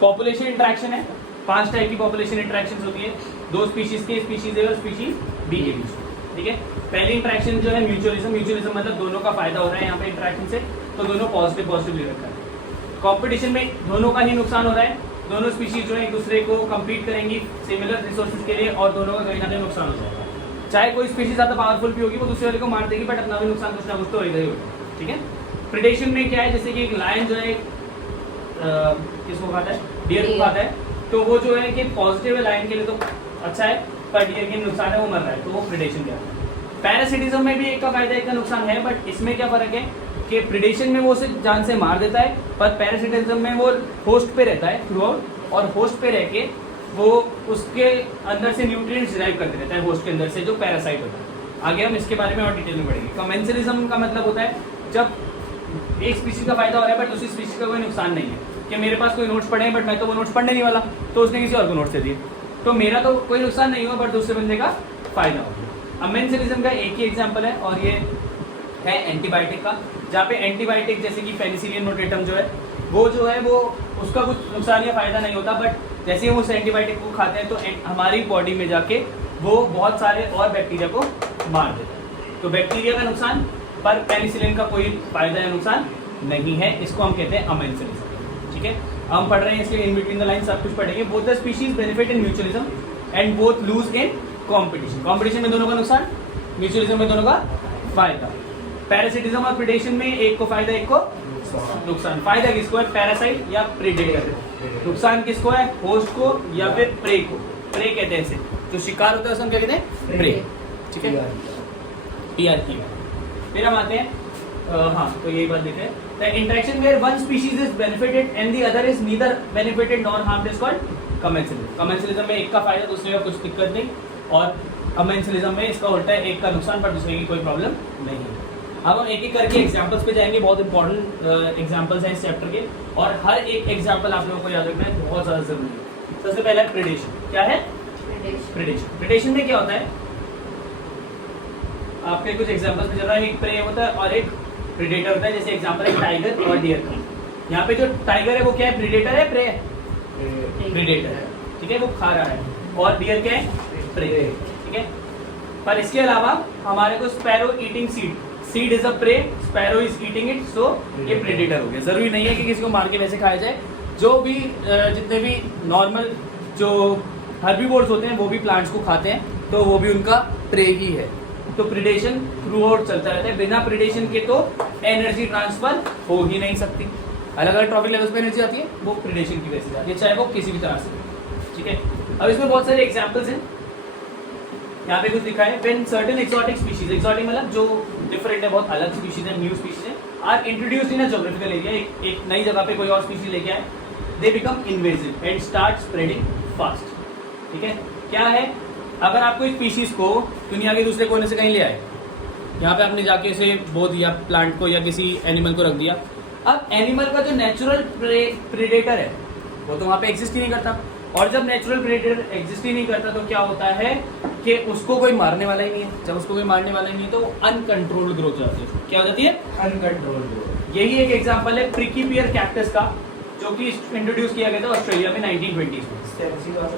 Population interaction है, 5 type की population interaction होती है, 2 स्पीशीज के, स्पीशीज ए और स्पीशीज बी के बीच। ठीक है, पहली इंटरेक्शन जो है म्यूचुअलिज्म। म्यूचुअलिज्म मतलब दोनों का फायदा हो रहा है यहाँ पे इंटरेक्शन से, तो दोनों पॉजिटिव ले रखा है। कंपटीशन में दोनों का ही नुकसान हो रहा है, दोनों स्पीशीज जो है एक दूसरे को कम्पीट करेंगी सिमिलर रिसोर्सेज के लिए, और दोनों का कहीं ना कहीं नुकसान हो जाएगा। चाहे कोई स्पीशीज ज़्यादा पावरफुल भी होगी, वो दूसरे वाले को मार देगी, बट अपना भी नुकसान कुछ ना कुछ तो होगा ही होगा। ठीक है, प्रेडेशन में क्या है, जैसे कि एक लायन जो है किसको खाता है, डियर को खाता है, तो वो जो है कि पॉजिटिव है लायन के लिए तो अच्छा है, पर डियर के नुकसान है, वो मर रहा है, तो वो प्रेडेशन क्या है। पैरासिटिज्म में भी एक का फायदा एक का नुकसान है, बट इसमें क्या फर्क है कि प्रेडेशन में वो उसे जान से मार देता है, पर पैरासिटिज्म में वो होस्ट पे रहता है थ्रू आउट, और होस्ट पे रह के वो उसके अंदर से न्यूट्रिएंट्स डिराइव करते रहता है, होस्ट के अंदर से, जो पैरासाइट होता है। आगे हम इसके बारे में और डिटेल में पढ़ेंगे। कमेंसलिज्म का मतलब होता है जब एक स्पीशीज का फायदा हो रहा है बट दूसरी स्पीशीज का कोई नुकसान नहीं है, कि मेरे पास कोई नोट्स पढ़े हैं बट मैं तो वो नोट्स पढ़ने नहीं वाला, तो उसने किसी और को नोट्स दे दिए, तो मेरा तो कोई नुकसान नहीं हुआ बट दूसरे बंदे का फायदा हो। अमेंसलिज्म का एक ही एग्जाम्पल है, और ये है एंटीबायोटिक का, जहाँ पे एंटीबायोटिक जैसे कि पेनिसिलिन नोटेटम जो है वो उसका कुछ नुकसान या फायदा नहीं होता, बट जैसे हम उस एंटीबायोटिक को खाते हैं तो हमारी बॉडी में जाके वो बहुत सारे और बैक्टीरिया को मार देता है। तो बैक्टीरिया का नुकसान, पर पेनिसिलिन का कोई फायदा या नुकसान नहीं है, इसको हम कहते हैं अमेंसलिज्म। ठीक है, हम पढ़ रहे हैं इसके इन बिटवीन द लाइन सब कुछ पढ़ेंगे। Both the species benefit in mutualism and both lose in competition. Competition में दोनों का नुकसान, म्यूचुअलिज्म में दोनों का फायदा। पैरासिटिज्म और प्रेडेशन में एक को फायदा एक को नुकसान। फायदा किसको है, पैरासाइट या प्रेडेटर। नुकसान किसको है, होस्ट को या फिर प्रे को। प्रे कहते हैं इसे, जो शिकार होता है उसे हम क्या कहते हैं, प्रे। ठीक है, PRP। फिर हम आते हैं हाँ, तो यही बात देखे हैं, interaction where one species is benefited and the other is neither benefited nor harmed is called commensalism. Commensalism में एक का फायदा दूसरे का कुछ दिक्कत नहीं, और अमेंसलिज्म में इसका उल्टा है, एक का नुकसान पर दूसरे की कोई प्रॉब्लम नहीं है। अब हम एक एक करके एग्जांपल्स पे जाएंगे, बहुत इंपॉर्टेंट एग्जांपल्स हैं इस चैप्टर के, और हर एक एग्जांपल आप लोगों को याद रखना है, बहुत ज़्यादा जरूरी है। सबसे पहला प्रेडेशन। क्या है, प्रेडेशन। प्रेडेशन में क्या होता है, आपके कुछ एग्जांपल्स में चल रहा है, एक प्रे होता है और एक प्रेडेटर होता है। जैसे एग्जांपल है टाइगर और डियर का। यहाँ पे जो टाइगर है वो क्या है, प्रेडेटर है, प्रे है, प्रेडेटर है। ठीक है, वो खा रहा है, और डियर क्या है, प्रे। ठीक है, पर इसके अलावा हमारे को sparrow eating seed, seed is a prey, sparrow is eating it, so ये प्रेडेटर हो गया। जरूरी नहीं है कि किसी को मार के वैसे खाया जाए। जो भी जितने भी नॉर्मल जो हर्बीवोर्स होते हैं वो भी प्लांट्स को खाते हैं, तो वो भी उनका प्रे ही है। तो प्रेडेशन थ्रू आउट चलता रहता है, बिना प्रेडेशन के तो एनर्जी ट्रांसफर हो ही नहीं सकती। अलग अलग ट्रॉपिक लेवल्स पे एनर्जी आती है, वो प्रेडेशन की वजह से आती है, चाहे वो किसी भी तरह से। ठीक है, अब इसमें बहुत सारे एग्जाम्पल्स हैं, यहाँ पे कुछ लिखा है। When certain exotic species, exotic मतलब जो डिफरेंट है, बहुत अलग स्पीशीज है, न्यू स्पीशीज है, are introduced in a geographical area, एक नई जगह पे कोई और स्पीशीज लेके आए, they become invasive and start spreading fast. ठीक है, क्या है, अगर आप कोई स्पीशीज को दुनिया के दूसरे कोने से कहीं ले आए, यहाँ पे आपने जाके इसे बो दिया प्लांट को या किसी एनिमल को रख दिया, अब एनिमल का जो नेचुरल प्रेडेटर है वो तो वहाँ पे एग्जिस्ट ही नहीं करता, और जब नेचुरल प्रेडेटर एग्जिस्ट ही नहीं करता तो क्या होता है कि उसको कोई मारने वाला ही नहीं है। जब उसको कोई मारने वाला ही नहीं है तो अनकंट्रोल्ड ग्रोथ हो जाती है। क्या हो जाती है, अनकंट्रोल्ड ग्रोथ। यही एक एग्जांपल है प्रिकी पियर कैक्टस का, जो कि इंट्रोड्यूस किया गया था ऑस्ट्रेलिया में 1920s में।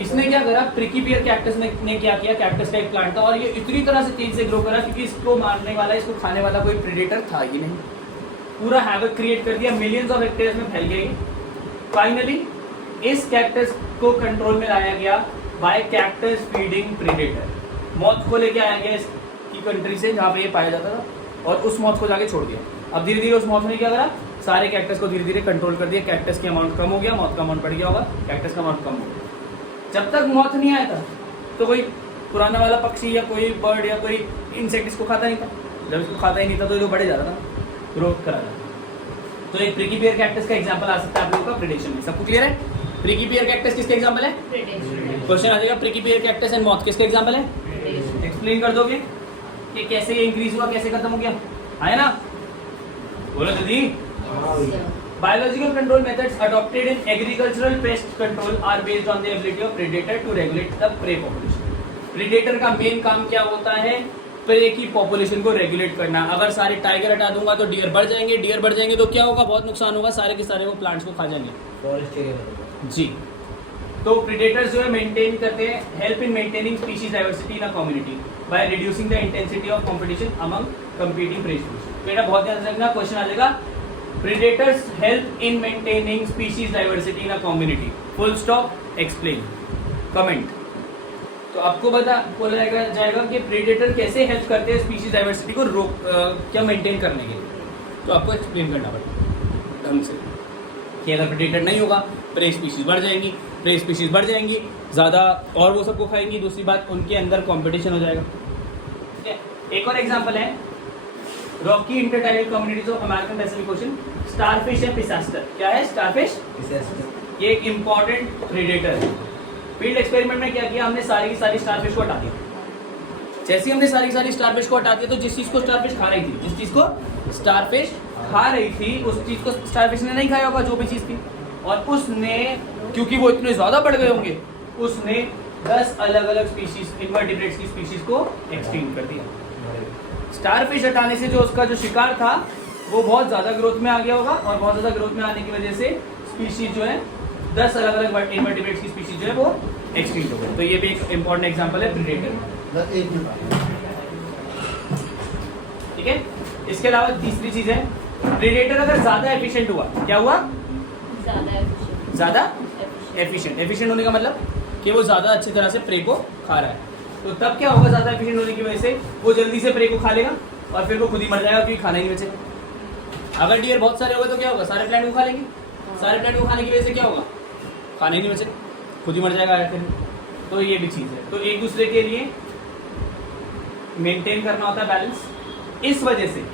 इसने क्या करा, प्रिकी पियर कैक्टस ने क्या किया, कैक्टस का एक प्लांट था और ये इतनी तरह से तेज से ग्रो करा क्योंकि इसको मारने वाला, इसको खाने वाला कोई प्रेडेटर था ही नहीं। पूरा हैवक क्रिएट कर दिया, मिलियंस ऑफ हेक्टेयर्स में फैल गई। फाइनली इस कैक्टस को कंट्रोल में लाया गया बाय कैक्टस फीडिंग प्रेडेटर। मौत को लेके आया गया इसकी कंट्री से जहाँ पे ये पाया जाता था, और उस मौत को जाके छोड़ दिया। अब धीरे धीरे उस मौत ने क्या करा, सारे कैक्टस को धीरे धीरे कंट्रोल कर दिया। कैक्टस की अमाउंट कम हो गया, मौत का अमाउंट बढ़ गया होगा, कैक्टस का अमाउंट कम हो गया। जब तक मौत नहीं आया था तो कोई पुराना वाला पक्षी या कोई बर्ड या कोई इंसेक्ट इसको खाता नहीं था। जब इसको खाता ही नहीं था तो ये तो बढ़े जाता था, ग्रोथ करा था। तो एक प्रिकी पियर कैक्टस का एग्जांपल आ सकता है आप लोगों का प्रेडेशन में। सबको क्लियर है? प्रिकी पियर कैक्टस किसके एग्जांपल है? क्वेश्चन आ जाएगा, प्रिकी पियर कैक्टस एंड मॉथ किसके एग्जांपल है? एक्सप्लेन कर दोगे कि कैसे ये इंक्रीज हुआ, कैसे खत्म हो गया? आया ना, बोलो जल्दी। Biological control methods adopted in agricultural pest control are based on the ability of predator to regulate the prey population. Predator का मेन काम क्या होता है? प्रे की पॉपुलेशन को रेगुलेट करना। अगर सारे टाइगर हटा दूंगा तो डियर बढ़ जाएंगे, डियर बढ़ जाएंगे तो क्या होगा, बहुत नुकसान होगा, सारे के सारे वो प्लांट्स को खा जाएंगे, फॉरेस्ट एरिया। जी। तो प्रीडेटर्स जो है मेंटेन करते हैं, help in maintaining species diversity in a community by reducing the intensity of competition among competing prey species. बेटा बहुत ध्यान रखना, क्वेश्चन आ जाएगा predators help in maintaining species diversity in a community, full stop, explain, comment. तो आपको बोला जाएगा कि प्रीडेटर कैसे हेल्प करते हैं स्पीशीज डाइवर्सिटी को क्या मेंटेन करने के लिए। तो आपको एक्सप्लेन करना पड़ेगा ढंग से कि अगर प्रीडेटर नहीं होगा प्रे स्पीशीज बढ़ जाएंगी, प्रे स्पीशीज बढ़ जाएंगी ज़्यादा और वो सबको खाएंगी। दूसरी बात उनके अंदर कंपटीशन हो जाएगा। ठीक है, एक और एग्जांपल है Rocky intertidal communities of American Pacific ocean, starfish है पिसास्टर। क्या है स्टारफिश? ये एक इंपॉर्टेंट प्रीडेटर है। फील्ड एक्सपेरिमेंट में क्या किया, हमने सारी की सारी स्टारफिश को हटा दिया। जैसे हमने सारी की सारी स्टारफिश को हटा दिया तो जिस चीज़ को स्टारफिश खा रही थी, जिस चीज़ को स्टारफिश खा रही थी उस चीज़ को स्टारफिश ने नहीं खाया होगा, जो भी चीज़ थी, और उसने, क्योंकि वो इतने ज़्यादा बढ़ गए होंगे, उसने 10 अलग अलग स्पीशीज इनवर्टिब्रेट्स की स्पीशीज को एक्सटिंक्ट कर दिया। स्टारफिश हटाने से जो उसका जो शिकार था वो बहुत ज़्यादा ग्रोथ में आ गया होगा, और बहुत ज़्यादा ग्रोथ में आने की वजह से स्पीशीज जो है 10 अलग अलग इनवर्टिब्रेट्स की स्पीशीज जो है वो एक्सटिंक्ट हो गई। तो ये भी एक इंपॉर्टेंट एग्जांपल है प्रीडेटर। ठीक है, इसके अलावा तीसरी चीज है प्रीडेटर अगर ज्यादा एफिशिएंट हुआ, क्या हुआ? ज्यादा एफिशिएंट। एफिशिएंट होने का मतलब कि वो ज्यादा अच्छी तरह से प्रे को खा रहा है। तो तब क्या होगा? ज्यादा एफिशिएंट होने की वजह से वो जल्दी से प्रे को खा लेगा और फिर वो खुद ही मर जाएगा क्योंकि खाना ही नहीं बचेगा। अगर डियर बहुत सारे हो गए तो क्या होगा? सारे प्लांट को खा लेंगे। सारे प्लांट को खाने की वजह से क्या होगा? खाना ही नहीं बचेगा, खुद ही मर जाएगा आखिर। तो ये भी चीज़ है। तो एक दूसरे के लिए मेंटेन करना होता है बैलेंस। इस वजह से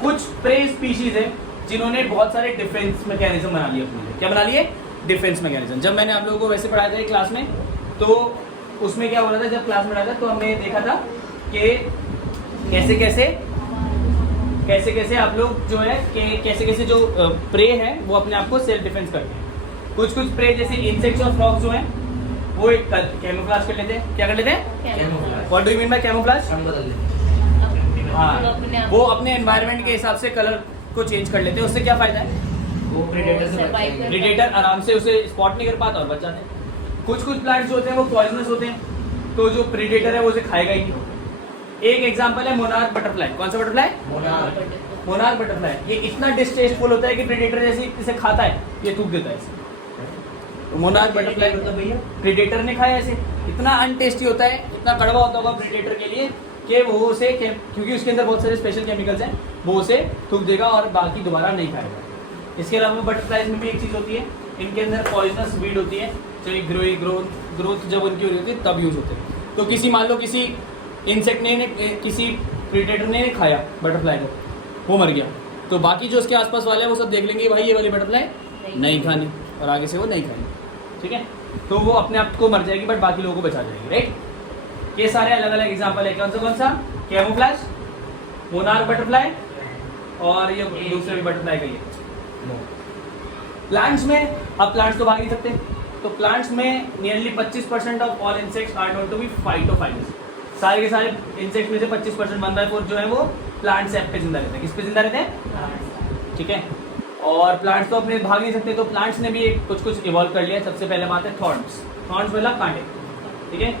कुछ प्रे स्पीशीज है जिन्होंने बहुत सारे डिफेंस मैकेनिज्म बना लिए अपने लिए। क्या बना लिए? Defence mechanism. जब मैंने आप लोगों को वैसे पढ़ाया था क्लास में, तो उसमें क्या हो रहा था, जब क्लास में पढ़ाया था तो हमने देखा था कि कैसे कैसे आप लोग जो है कि कैसे कैसे जो प्रे है वो अपने आप को सेल्फ डिफेंस करते हैं। कुछ प्रे जैसे इंसेक्ट्स और फ्रॉग्स जो हैं वो एक कैमोफ्लेज कर लेते हैं। क्या कर लेते हैं? What do you mean by camouflage? हाँ, वो अपने एनवायरनमेंट के हिसाब से कलर को चेंज कर लेते हैं। उससे क्या फायदा है? वो प्रीडेटर आराम से उसे स्पॉट नहीं कर पाता और बच जाते हैं। कुछ प्लांट्स जो होते हैं वो पॉइजनस होते हैं, तो जो प्रीडेटर है वो उसे खाएगा ही नहीं। एक एग्जांपल है मोनार्क बटरफ्लाई। कौन सा बटरफ्लाई? Monarch butterfly. ये इतना डिस्टेस्टफुल होता है कि प्रीडेटर जैसे इसे खाता है ये थूक देता है इसे। तो मोनार्क बटरफ्लाई मतलब भैया प्रीडेटर ने खाया ऐसे, इतना अनटेस्टी होता है, इतना कड़वा होता होगा प्रीडेटर के लिए कि वो उसे, क्योंकि उसके अंदर बहुत सारे स्पेशल केमिकल्स हैं, वो उसे थूक देगा और बाकी दोबारा नहीं खाएगा। इसके अलावा बटरफ्लाइज में भी एक चीज़ होती है, इनके अंदर पॉइजनस वीड होती है, जो ग्रोथ जब उनकी हो रही होती है तब यूज़ होते हैं। तो किसी मान लो किसी इंसेक्ट ने किसी प्रीडेटर ने खाया बटरफ्लाई को, वो मर गया, तो बाकी जो उसके आसपास वाले हैं वो सब देख लेंगे भाई ये वाली बटरफ्लाई नहीं खानी, और आगे से वो नहीं खाएंगे। ठीक है, तो वो अपने आप को मर जाएगी बट बाकी लोगों को बचा जाएगी। राइट, ये सारे अलग अलग एग्जांपल है। कौन सा? कैमोफ्लेज, मोनार्क बटरफ्लाई और ये दूसरे भी बटरफ्लाई का ये। प्लांट्स में, अब प्लांट्स तो भाग नहीं सकते, तो प्लांट्स में nearly 25% of all insects are known to be phytophagous. सारे के सारे इंसेक्ट में से 25% 1/4 जो है वो प्लांट सेप पे जिंदा रहते हैं। किस पे जिंदा रहते हैं? ठीक है, और प्लांट्स तो अपने भाग नहीं सकते, तो प्लांट्स ने भी एक कुछ इवॉल्व कर लिया। सबसे पहले बात है थॉर्न्स। थॉर्न्स मतलब कांटे। ठीक है,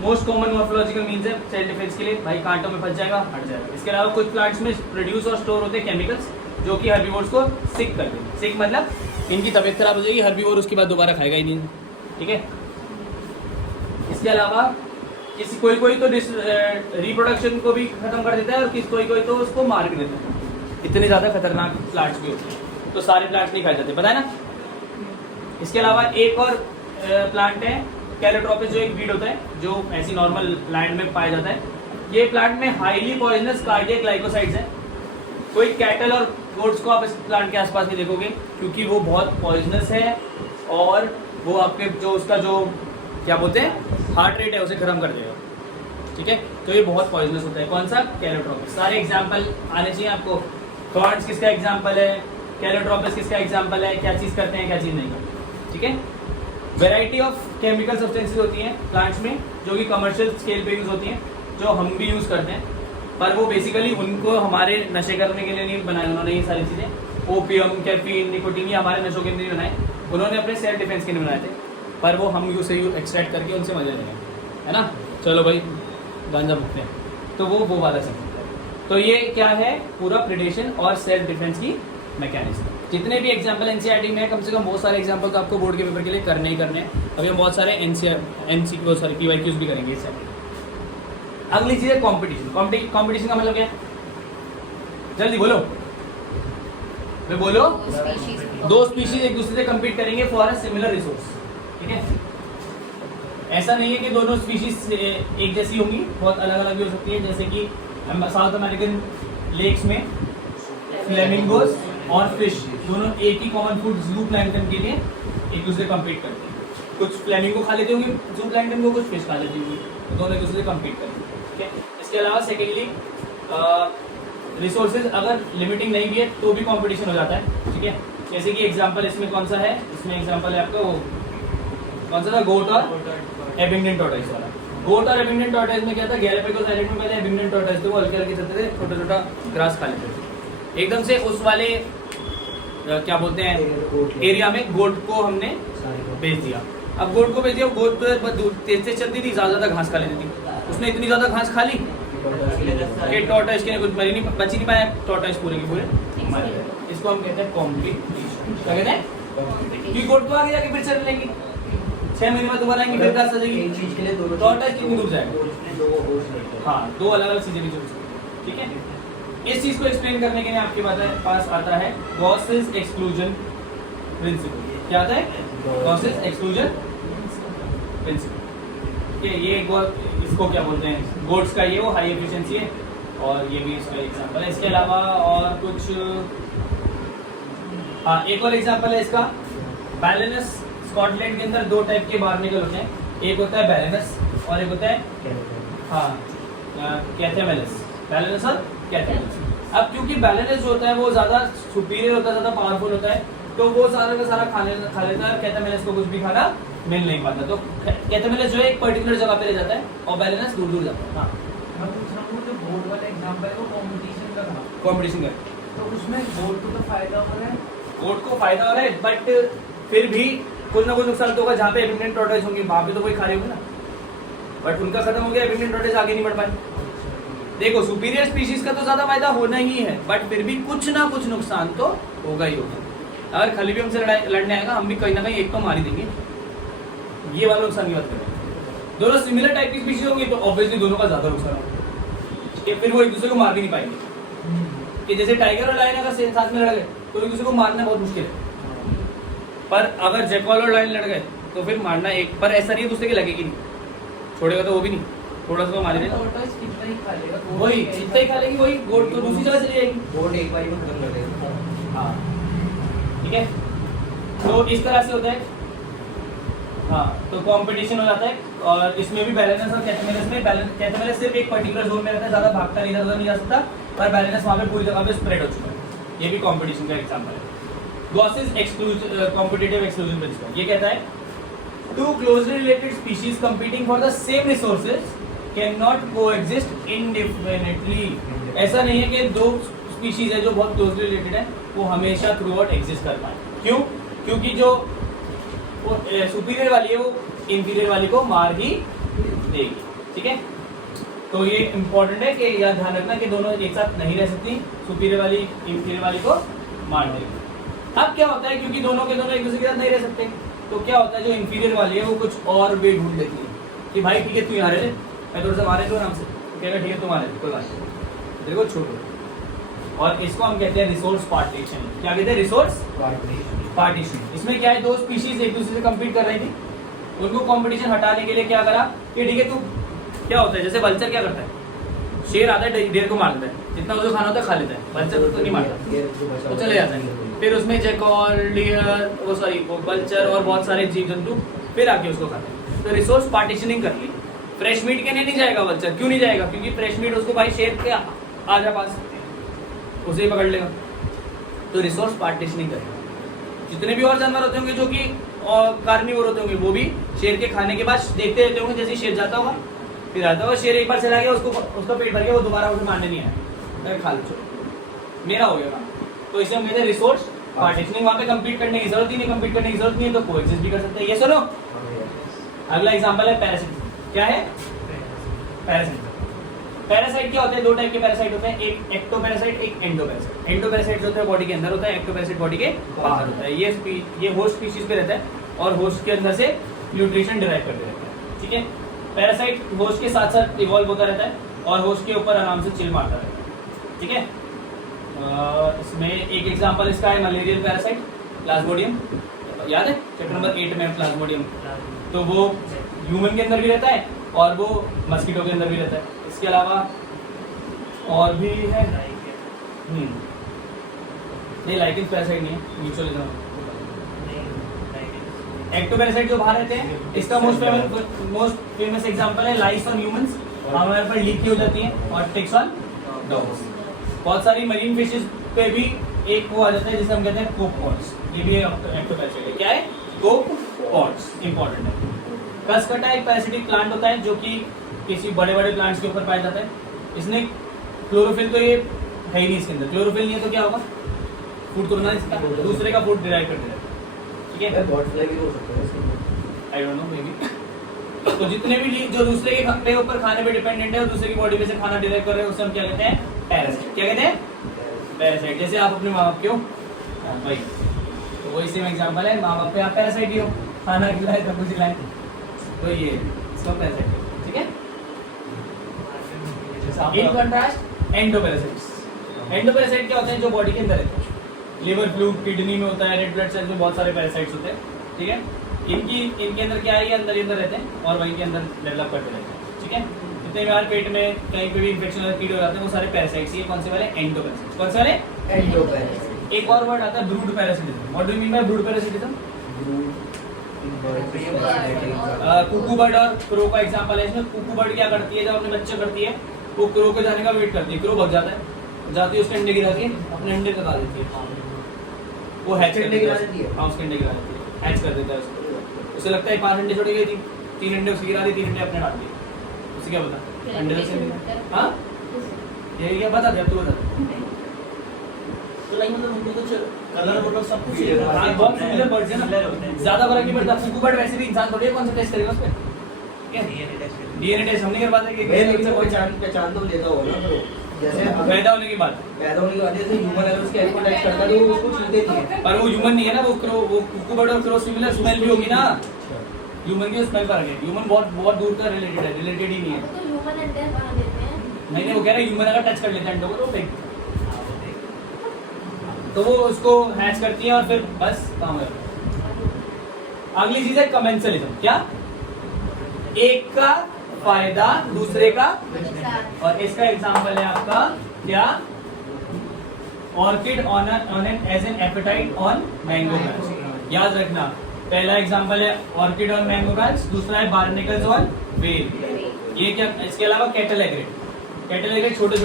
मोस्ट कॉमन मॉर्फोलॉजिकल मीन्स है सेल्फ डिफेंस के लिए, भाई कांटों में फंस जाएगा, हट जाएगा। इसके अलावा कुछ प्लांट्स में प्रोड्यूस और स्टोर होते हैं केमिकल्स जो कि हर्बीवोर्स को सिक करते हैं। सिक मतलब इनकी तबीयत खराब हो जाएगी, हर्बीवोर उसके बाद दोबारा खाएगा ही नहीं। ठीक है, इसके अलावा किसी कोई तो रिप्रोडक्शन को भी खत्म कर देता है और कोई तो उसको मार भी देता है। इतने ज़्यादा खतरनाक प्लांट्स भी होते हैं, तो सारे प्लांट्स नहीं खाए जाते, पता है ना। इसके अलावा एक और प्लांट है कैलोट्रोपिस, जो एक वीड होता है जो ऐसी नॉर्मल लैंड में पाया जाता है। ये प्लांट में हाईली पॉइजनस कार्डियक ग्लाइकोसाइड्स हैं। कोई कैटल और गोट्स को आप इस प्लांट के आसपास नहीं देखोगे क्योंकि वो बहुत पॉइजनस है और वो आपके जो उसका जो क्या बोलते हैं हार्ट रेट है उसे खत्म कर देगा। ठीक है, तो ये बहुत पॉइजनस होता है। कौन सा? कैलोट्रोपिस। सारे एग्जाम्पल आने चाहिए आपको। थॉर्न्स किसका एग्जाम्पल है, कैलोट्रोपिस किसका एग्जाम्पल है, क्या चीज़ करते हैं क्या चीज़ नहीं करते। ठीक है, वेराइटी ऑफ केमिकल सब्सटेंसेस होती हैं प्लांट्स में जो कि कमर्शियल स्केल पे यूज़ होती हैं, जो हम भी यूज़ करते हैं, पर वो बेसिकली उनको हमारे नशे करने के लिए नहीं बनाए उन्होंने। ये सारी चीज़ें ओपियम, कैफीन, निकोटीन, ये हमारे नशों के लिए नहीं बनाए, उन्होंने अपने सेल्फ डिफेंस के लिए बनाए थे, पर वो हम उसे एक्सट्रैक्ट करके उनसे मजा लेंगे, है ना। चलो भाई गांजा भुगते हैं, तो वो वाला सीन। तो ये क्या है, पूरा प्रिडेशन और सेल्फ डिफेंस की मैकेनिज्म। जितने भी एग्जाम्पल एनसीईआरटी में, कम से कम बहुत सारे एग्जाम्पल तो आपको बोर्ड के पेपर के लिए करने ही करने हैं। अभी हम बहुत सारे एनसीक्यू सॉरी पीवाईक्यूज भी करेंगे इससे। अगली चीज है कॉम्पिटिशन। कॉम्पिटिशन का मतलब क्या है, जल्दी बोलो, मैं बोलो। दो स्पीशीज एक दूसरे से कम्पीट करेंगे फॉर अ सिमिलर रिसोर्स, ठीक है। ऐसा नहीं है कि दोनों स्पीशीज एक जैसी होंगी, बहुत अलग अलग भी हो सकती है। जैसे कि साउथ अमेरिकन लेक्स में फ्लेमिंगोस और फिश दोनों एक ही कॉमन फूड जू प्लैंक्टन के लिए एक दूसरे कम्पीट करते हैं। कुछ फ्लेमिंगो खा लेते होंगे जू प्लैंक्टन को, कुछ फिश खा लेती होंगी, तो दोनों एक दूसरे से कम्पीट करते हैं, ठीक है। इसके अलावा सेकेंडली रिसोर्सेज अगर लिमिटिंग नहीं भी है तो भी कंपटीशन हो जाता है, ठीक है। जैसे कि एग्जांपल इसमें कौन सा है, इसमें एग्जांपल है आपका वो कौन सा था, गोट और एबिंगडन टॉर्टोइस वाला। गोट और एबिंगडन टॉर्टोइस में क्या था, गैलापागोस आइलैंड में पहले एबिंगडन टॉर्टोइस थे, वो हल्के हल्के चलते थे, छोटा छोटा ग्रास खा लेते थे। एकदम से उस वाले क्या बोलते हैं एरिया में गोट को हमने भेज दिया। अब गोट को भेज दिया, गोट तो तेज तेज चलती थी, ज्यादा घास खा लेती थी। उसने इतनी ज्यादा घास खा ली कि टॉर्टोइस के कुछ मरी नहीं, बच ही नहीं पाया टॉर्टोइस पूरे के पूरे। इसको हम कहते हैं कॉम्पिटिशन। क्या कहते हैं कि गोट तो आगे जाके फिर चल लेंगी, 6 महीने बाद दोबारा आएंगी, फिर घास सजेगी। टॉर्टोइस कितनी दूर जाएगा, हाँ, दो अलग अलग चीजें भी चल सकती है, ठीक है। इस चीज को एक्सप्लेन करने के लिए आपके पास आता है गॉसेस एक्सक्लूजन प्रिंसिपल। क्या आता है, गॉसेस एक्सक्लूजन प्रिंसिपल। ये इसको क्या बोलते हैं, गोट्स का ये वो हाई एफिशिएंसी है, और ये भी इसका एग्जांपल है। इसके अलावा और कुछ, हाँ, एक और एग्जांपल है इसका, बैलेनस। स्कॉटलैंड के अंदर दो टाइप के बार्नेकल होते हैं, एक होता है बैलेनस और एक होता है कैथेमेलस। बैलेनस और कैथेमेलस। अब क्योंकि बैलेनस जो होता है वो ज्यादा सुपीरियर होता है, ज्यादा पावरफुल होता है, तो वो सारा का सारा खा लेता है, कैथेमेलस को कुछ भी खाना मिल नहीं पाता। तो कैथेमेलस जो है एक पर्टिकुलर जगह पे ले जाता है और बैलेनस दूर दूर जाता है। हाँ, मैं पूछ रहा हूँ, जो बोर्ड वाला एग्जांपल है वो कंपटीशन का था, कॉम्पिटिशन का, तो उसमें बोर्ड को तो फायदा हो रहा है, बोर्ड को फायदा हो रहा है, बट फिर भी कुछ ना कुछ नुकसान तो होगा। जहाँ पे एबिंगडन टॉर्टोइस होंगे वहाँ पे तो कोई खा रहे होंगे ना, बट उनका खत्म हो गया, एबिंगडन टॉर्टोइस आगे नहीं बढ़ पाए। देखो, सुपीरियर स्पीशीज का तो ज्यादा फायदा होना ही है, बट फिर भी कुछ ना कुछ नुकसान तो होगा ही होगा। अगर खाली भी हमसे लड़ने आएगा, हम भी कहीं ना कहीं एक तो मार ही देंगे। ये वाला नुकसान की बात करें, दोनों सिमिलर टाइप की स्पीशीज होंगी तो ऑब्वियसली दोनों का ज्यादा नुकसान होगा, फिर वो एक दूसरे को मार भी नहीं पाएंगे। कि जैसे टाइगर और लायन अगर साथ में लड़ गए तो एक दूसरे को मारना बहुत मुश्किल है, पर अगर जैकवाल और लायन लड़ गए तो फिर मारना एक, पर ऐसा नहीं दूसरे के लगेगी नहीं, छोड़ेगा तो वो भी नहीं, थोड़ा सा तो मार देगा, टॉर्टोइस कितना ही खा लेगा, वही जितना ही खा लेगी वही, गोट तो दूसरी जगह चली जाएगी। बोर्ड एक बार में खत्म कर देगा। हाँ, ठीक है। तो इस तरह से होता है, हाँ, तो कंपटीशन हो जाता है। और इसमें भी बैलेनस और कैथेमेलस में, कैथेमेलस सिर्फ एक पर्टिकुलर जोन में रहता है, ज्यादा भागता नहीं, इधर उधर नहीं जा सकता, पर बैलेनस वहाँ पे पूरी जगह पे स्प्रेड हो चुका है। ये भी कंपटीशन का एग्जांपल है। Gause's exclusion, competitive exclusion principle, ये कहता है two closely related species competing for the same resources can not coexist indefinitely. ऐसा नहीं है कि दो स्पीशीज है जो बहुत क्लोजली रिलेटेड है वो हमेशा थ्रू आउट एग्जिस्ट कर पाए। क्यों? क्योंकि जो सुपीरियर वाली है वो इंफीरियर वाली को मार ही देगी, ठीक है। तो ये इंपॉर्टेंट है कि यह ध्यान रखना कि दोनों एक साथ नहीं रह सकती, सुपीरियर वाली इंफीरियर वाली को मार देगी। अब क्या होता है, क्योंकि दोनों के दोनों एक दूसरे के साथ नहीं रह सकते, तो क्या होता है, जो इंफीरियर वाली है वो कुछ और वे ढूंढ लेती है कि भाई ठीक है तू यहाँ रहे, मैं थोड़ा सा मारे तो नाम से कहेगा ठीक है तुम आ रहे, कोई बात नहीं, देखो छोड़ो। और इसको हम कहते हैं रिसोर्स पार्टीशन। क्या कहते हैं? Resource partition. इसमें क्या है, दो स्पीशीज एक दूसरे से कम्पीट कर रही थी, उनको कंपटीशन हटाने के लिए क्या करा कि ठीक है तू, क्या होता है जैसे वल्चर क्या करता है, शेर आता है डेर को मार देता है, जितना उसे खाना होता है खा लेता है, वल्चर तो नहीं मारता, तो चले जाता है। फिर उसमें जैकॉल, डियर, वो सॉरी वो वल्चर और बहुत सारे जीव जंतु फिर आके उसको खाते हैं। तो रिसोर्स पार्टीशनिंग कर ली। फ्रेश मीट के लिए नहीं जाएगा वल्चर, क्यों नहीं जाएगा? क्योंकि फ्रेश मीट उसको भाई शेर के आ जा पास, उसे ही पकड़ लेगा। तो रिसोर्स पार्टीशनिंग करेगा। जितने भी और जानवर होते होंगे जो कि कार्निवोर होते होंगे, वो भी शेर के खाने के बाद देखते रहते होंगे, जैसे शेर जाता होगा फिर आता होगा, शेर एक बार चला गया, उसका पेट भर गया, वो दोबारा उसे मारने नहीं आया, खा लो, मेरा हो गया काम। तो इसे हम कहते हैं रिसोर्स पार्टीशनिंग वहाँ पे कंप्लीट करने की जरूरत ही नहीं, कंप्लीट करने की जरूरत नहीं है तो कोएग्जिस्ट भी कर सकते हैं। ये सुनो, अगला एग्जांपल है पैरासिट। क्या है? पैरासाइट। पैरासाइट क्या होते हैं? दो टाइप के पैरासाइट होते हैं, एक एक्टोपैरासाइट, एक एंडोपैरासाइट। एंडोपैरासाइट जो होता है बॉडी के अंदर होता है, एक्टोपैरासाइट बॉडी के बाहर होता है। ये होस्ट स्पीशीज पे रहता है और होस्ट के अंदर से न्यूट्रिशन डिराइव करते रहता है। ठीक है, पैरासाइट होस्ट के साथ साथ इवॉल्व होता रहता है और होस्ट के ऊपर आराम से चिल मारता रहता है। ठीक है, इसमें एक एग्जांपल इसका है मलेरियल पैरासाइट, प्लाज्मोडियम। याद है चैप्टर नंबर 8 में प्लाज्मोडियम, तो वो ह्यूमन के अंदर भी रहता है और वो मस्कीटो के अंदर भी रहता है। इसके अलावा और भी है, नहीं लाइकेंस पैरासाइट नहीं है, म्यूचुअलिज्म। एक्टोपैरासाइट जो बाहर रहते हैं, इसका मोस्ट फेमस एग्जांपल है लाइस ऑन ह्यूमंस, हमारे पर लीक हो जाती हैं, और टिक्स ऑन डॉग्स। बहुत सारी मरीन फिशेस पे भी एक वो आ जाता है जिसे हम कहते हैं कोपॉड्स, ये भी एक्टोपैरासाइट है। क्या है? कोपॉड्स, इंपॉर्टेंट है। कसकटा एक पैरासिटिक प्लांट होता है जो कि किसी बड़े बड़े प्लांट्स के ऊपर पाया जाता है। इसने क्लोरोफिल तो ये है ही नहीं इसके अंदर, क्लोरोफिल नहीं है तो क्या होगा? फूड तो बना इसका, दूसरे का फूड डिराइव करते रहता है। ठीक है, बर्ड फ्लाई भी हो सकता है इसके। I don't know, may be. तो जितने भी जो दूसरे के ऊपर खाने पे डिपेंडेंट है और दूसरे की बॉडी में से खाना डिराइव कर रहे हैं, उसे हम क्या कहते हैं? पैरासाइट। क्या कहते हैं? पैरासाइट। जैसे आप अपने माँ बाप के हो भाई, तो वही सेम एग्जांपल है, माँ बाप पे आप पैरासाइट ही हो, खाना खिलाए सब कुछ खिलाए, तो ये इसका पैरासाइट है। ठीक है, इन कंट्रास्ट एंडोपैरासाइट्स। एंडोपैरासाइट क्या होते हैं? जो बॉडी के अंदर रहते हैं, लिवर, फ्लूइड, किडनी में होता है, रेड ब्लड सेल्स में बहुत सारे पैरासाइट्स होते हैं। ठीक है, इनके अंदर क्या है? ये अंदर ही अंदर रहते हैं और वहीं के अंदर डेवलप करते रहते हैं। ठीक है, जितने भी हमारे पेट में कहीं पे भी इन्फेक्शन और कीड़े हो जाते हैं वो सारे पैरासाइट्स। ये कौन से वाले? एंडोपैरासाइट्स। कौन से वाले? एंडोपैरासाइट। एक और वर्ड आता है brood parasitism. What do you mean by brood parasitism? Kuku bird और क्रो का एग्जांपल है इसमें। कुकू बर्ड क्या करती है? जब अपने बच्चे करती है वो क्रो के जाने का वेट करती है, क्रो भग जाता है, जाती है उसके अंडे गिराती है, अपने अंडे लगा देती है, वो हैच अंडे गिरा देती है। हाँ, उसके अंडे गिरा देती है, हैच कर देता है उसको। उसे लगता है 5 अंडे छोड़े गए थी, 3 अंडे उसकी गिरा दी, 3 अंडे अपने डाल दिए। उसे क्या पता अंडे से मिले? हाँ, ये क्या बता दिया तू? बता। तो लाइक मतलब उनको कुछ कलर वोटर सब कुछ ही है। हाँ, बहुत सिमिलर बर्ड्स हैं ना, ज्यादा फर्क नहीं पड़ता। कुकू बर्ड वैसे भी इंसान थोड़ी है, कौन सा टेस्ट करेगा उस पे? डीएनए टेस्ट हम नहीं कर पाते कि लेकिन कोई पहचान तो लेता होगा ना, तो जैसे पैदा होने के बाद। पैदा होने के बाद जैसे ह्यूमन अगर उसके एल्को टच करता है तो वो उसको छूते नहीं है। पर वो ह्यूमन नहीं है ना, वो कुकू बर्ड और क्रो सिमिलर स्मेल भी होगी ना, ह्यूमन की स्मेल फर्क है। ह्यूमन बहुत दूर का रिलेटेड ही नहीं है। तो ह्यूमन अंडे कहाँ देते हैं? नहीं, वो कह रहे हैं ह्यूमन अगर टच कर लेते हैं अंडों को तो फेंक, तो वो उसको हैच करती है और फिर बस काम हो जाता है। अगली चीज है कमेंसलिज्म। क्या? एक का फायदा दूसरे का, और इसका एग्जांपल है आपका क्या? Orchid on an as an epiphyte on mango branch. याद रखना, पहला एग्जांपल है ऑर्किड ऑन मैंगो ब्रांच, दूसरा है बार्निकल्स ऑन वेल। ये क्या? इसके अलावा कैटल एग्रेट। कैटल एग्रेट छोटे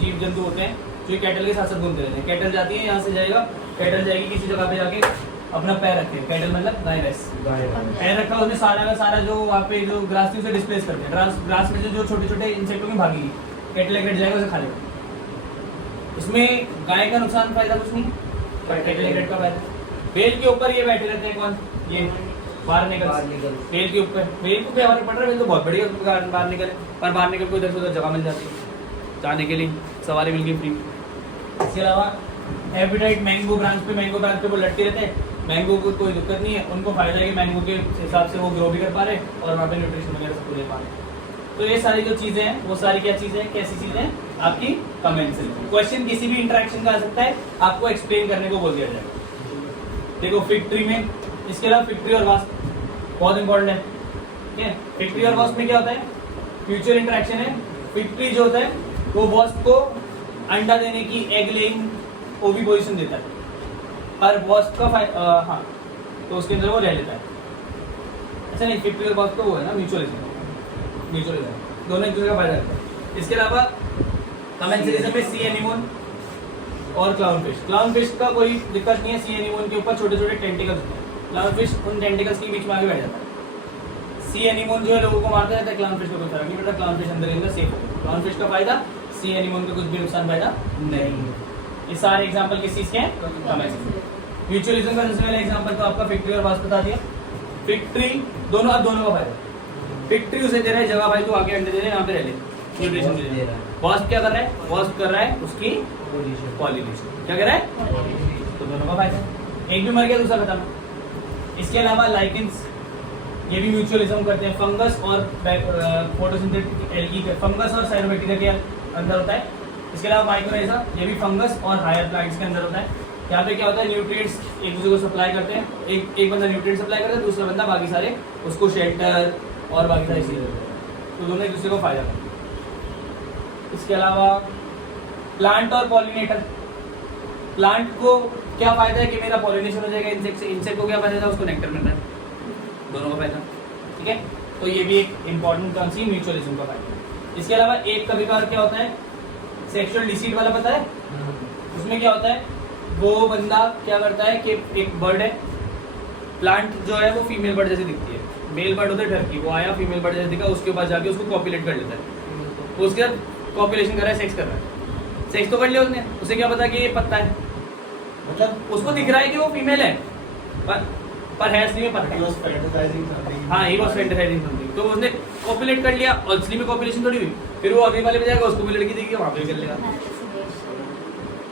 जीव जंतु होते हैं जो कैटल के साथ साथ घूमते रहते हैं। कैटल जाती है, यहाँ से जाएगा, कैटल जाएगी किसी जगह पे जाके अपना पैर रखे, कैटल मतलब गाय भैंस, पैर रखा उसने सारा का सारा जो वहाँ पे जो ग्रास थी उसे डिस्प्लेस करते हैं। ग्रास में से जो छोटे छोटे इंसेक्टों में भागेगी, कैटल एग्रेट जाएगा उसे खा लेगा। इसमें गाय का नुकसान फायदा कुछ नहीं, कैटल एग्रेट का फायदा। वेल के ऊपर ये बैठे रहते हैं, कौन? ये बार्निकल। वेल के ऊपर, वेल को क्या फर्क पड़ रहा है? वेल तो बहुत बढ़िया बार्निकल है, पर बार्निकल को इधर से उधर जगह मिल जाती है जाने के लिए, सवारी मिल गई फ्री। इसके अलावा एपेटाइट मैंगो ब्रांच पे वो लटके रहते हैं। मैंगो को कोई दिक्कत नहीं है, उनको फायदा है कि मैंगो के हिसाब से वो ग्रो भी कर पा रहे और वहाँ पे न्यूट्रिशन वगैरह सब ले पा रहे। तो ये सारी जो चीजें हैं वो सारी क्या चीजें हैं? कैसी चीजें हैं? आपकी कमेंसलिज्म। क्वेश्चन किसी भी इंटरेक्शन का आ सकता है, आपको एक्सप्लेन करने को बोल दिया जाएगा। देखो फिग ट्री में, इसके अलावा फिग ट्री और वास्प बहुत इंपॉर्टेंट है। ठीक है, फिग ट्री और वास्प में क्या होता है? फ्यूचर इंटरेक्शन है। फिग ट्री जो होता है वो वास्प को अंडा देने की एग लेइंग ओविपोजिशन देता है, पर वास्प का हाँ, तो उसके अंदर वो रह लेता है। अच्छा नहीं, फिग ट्री और वास्प तो वो है ना म्यूचुअलिज्म, दोनों एक दूसरे का फायदा करते हैं। इसके अलावा कमेंसलिज्म में सी एनीमोन और क्लाउन फिश का कोई दिक्कत नहीं है। सी एनीमोन के ऊपर छोटे छोटे टेंटिकल्स होते हैं, क्लाउन फिश उन टेंटिकल्स के बीच में आगे बैठ जाता है। सी एनीमोन जो है लोगों को मारता रहता है, क्लाउन फिश को कोई फर्क नहीं पड़ता, क्लाउन फिश अंदर सेफ है। क्लाउन फिश का फायदा, सी एनीमोन का कुछ भी नुकसान फायदा नहीं है। ये सारे एग्जांपल किस चीज के हैं? कमेंट। म्यूचुअलिज्म का सबसे पहला एग्जांपल तो आपका फिग ट्री और वास्प बता दिया। फिग ट्री दोनों का फायदा। फिग ट्री उसे दे रहा है जगह भाई तू आगे अंडे दे दे, यहाँ पे रह ले, न्यूट्रिशन दे रहा है। वास्प क्या कर रहा है? वास्प कर रहा है उसकी पॉलिनेशन। क्या कर रहा है? तो दोनों का फायदा। एक भी मर गया दूसरा खत्म। इसके अलावा लाइकेंस ये भी म्यूचुअलिज्म करते हैं। फंगस और फोटोसिंथेटिक एल्गी के, फंगस और साइनोबैक्टीरिया के अंदर होता है। इसके अलावा माइक्रोराइजा ये भी फंगस और हायर प्लांट्स के अंदर होता है। यहाँ पे क्या होता है? न्यूट्रिएंट्स एक दूसरे को सप्लाई करते हैं। एक बंदा न्यूट्रिएंट सप्लाई करता है, दूसरा बंदा बाकी सारे उसको शेल्टर और बाकी सारी चीजें देते हैं। तो दोनों एक दूसरे को फायदा करते हैं। इसके अलावा प्लांट और पॉलिनेटर, प्लांट को क्या फायदा है कि मेरा पॉलिनेशन हो जाएगा इंसेक्ट से, इंसेक्ट को क्या फायदा है? उसको नेक्टर मिल रहा है, दोनों का फायदा। ठीक है, तो ये भी एक इंपॉर्टेंट कंसेप्ट म्यूचुअलिज्म का फायदा। इसके अलावा एक कभी कभार क्या होता है? सेक्सुअल डिसीट वाला पता है? उसमें क्या होता है? वो बंदा क्या करता है कि एक बर्ड है, प्लांट जो है वो फीमेल बर्ड जैसे दिखती है, मेल बर्ड होता है टर्की, वो आया फीमेल बर्ड जैसे दिखा, उसके पास जाके उसको कॉपुलेट कर लेता है। तो उसके साथ कॉपुलेशन कर रहा है, सेक्स कर रहा है। सेक्स तो कर लिया उसने, उसे क्या पता कि ये पत्ता है, मतलब उसको दिख रहा है कि वो फीमेल है पर है असली में पत्ता। he was fantasizing something. हाँ, ही वाज फैंटासाइजिंग समथिंग। तो उसने कॉपुलेट कर लिया और असली में कॉपुलेशन थोड़ी हुई। फिर वो अगले वाले पे जाएगा, उसको भी लड़की देगी, वहां पे कर लेगा।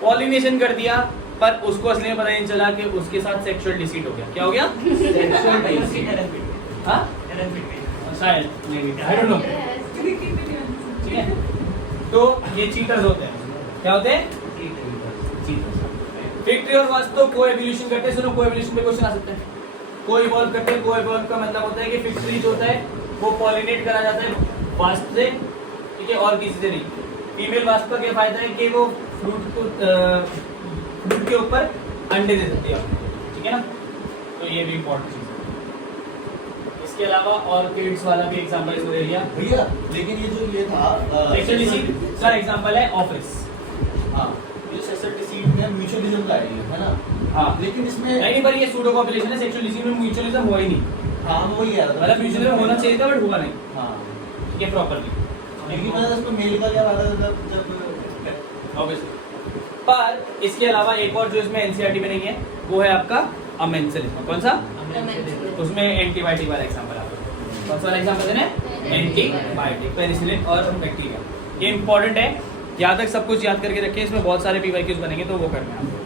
पॉलिनेशन कर दिया पर उसको असली में पता नहीं चला कि उसके साथ सेक्सुअल डिसीट हो गया। क्या हो गया? हाँ शायद, आई डोंट नो। ठीक है, तो ये चीटर्स होते हैं। क्या होते हैं? चीटर्स। फिग ट्री और वास्प तो कोएवोल्यूशन करते हैं। सुनो, कोएवोल्यूशन पे क्वेश्चन आ सकते हैं। को इवॉल्व करते हैं। को इवॉल्व का मतलब होता है कि फिग ट्री जो होता है वो पॉलिनेट करा जाता है वास्प से, ठीक है, और किसी से नहीं। फीमेल वास्प का क्या फायदा है कि वो फ्रूट के ऊपर अंडे दे सकती है, ठीक है ना। तो ये भी इम्पोर्टेंट चीज है। इसके अलावा ऑर्किड्स वाला भी एग्जांपल इसको दे दिया भैया लेकिन ये जो ये था सेक्सुअल डिसीट का एग्जांपल है ऑफिस। हाँ, ये सेक्सुअल डिसीट में म्यूचुअलिज्म का है ना। हाँ, लेकिन इसमें नहीं पर ये सूडो कॉपुलेशन है। सेक्सुअल डिसीट में म्यूचुअलिज्म हुआ ही नहीं। हाँ वही है, मतलब म्यूचुअलिज्म होना चाहिए था बट हुआ नहीं, हाँ। ठीक है, प्रॉपर्ली। लेकिन मतलब इसमें मेल का क्या फायदा था जब ऑब्वियसली। पर इसके अलावा एक और जो इसमें एनसीईआरटी में नहीं है वो है आपका अमेंसलिज्म। कौन सा? उसमें एंटीबायोटिक वाला एग्जांपल आपको कौन सा वाला एग्जांपल देना है? एंटीबायोटिक, पेनिसिलिन और बैक्टीरिया। ये इंपॉर्टेंट है, यहाँ तक सब कुछ याद करके रखें। इसमें बहुत सारे पीवाईक्यूज बनेंगे तो वो करना है आपको।